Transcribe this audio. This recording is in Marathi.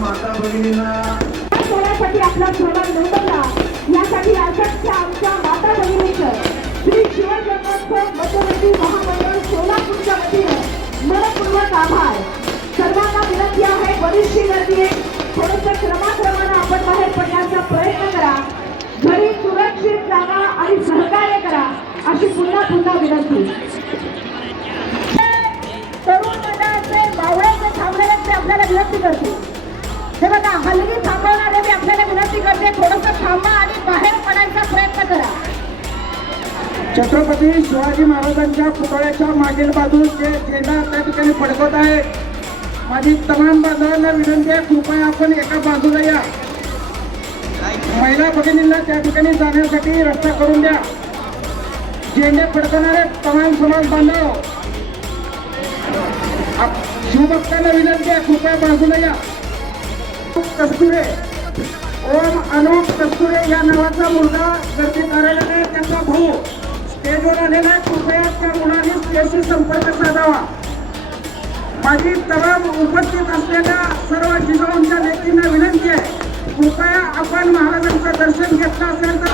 माता भगिनींना आपला सहभाग नोंदवला यासाठी आजच्या आमच्या माता भगिनींचं श्री शिवजन्मोत्सव मध्यवर्ती महामंडळ सोलापूरच्या वतीनं मनपूर्वक आभार. सर्वांना विनंती आहे, बरीचशी गर्दी आहे, थोडंसं क्रमाक्रमानं आपण बाहेर पडण्याचा प्रयत्न करा. घरी सुरक्षित जागा आणि सहकार्य करा अशी पुन्हा पुन्हा विनंती. तरुण मंडळाचे मावळ्याचे थांबणारे आपल्याला विनंती करते. हे बघा, हलगी थांबवणारे मी आपल्याला विनंती करते, थोडंसं थांबा आणि बाहेर पडायचा प्रयत्न करा. छत्रपती शिवाजी महाराजांच्या पुतळ्याच्या मागील बाजूस जे झेंडा त्या ठिकाणी फडकत आहे, माझी तमाम बांधवांना विनंती आहे, कृपया आपण एका बाजूला या. महिला भगिनींना त्या ठिकाणी जाण्यासाठी रस्ता करून द्या. झेंडे फडकवणारे तमाम समाज बांधव शिवभक्तांना विनंती आहे, कृपया बाजूला या. कस्तुरे, ओम अनूप कस्तुरे या नावाचा मुलगा गर्दी कार्यालयात आहे, त्यांचा भाऊ स्टेजवर आलेला आहे. कृपया त्या मुलाने स्टेजशी संपर्क साधावा. माझी तमाम उपस्थित असलेल्या सर्व जिजाऊंच्या नेत्यांना विनंती आहे, कृपया आपण महाराजांचं दर्शन घेतलं असेल तर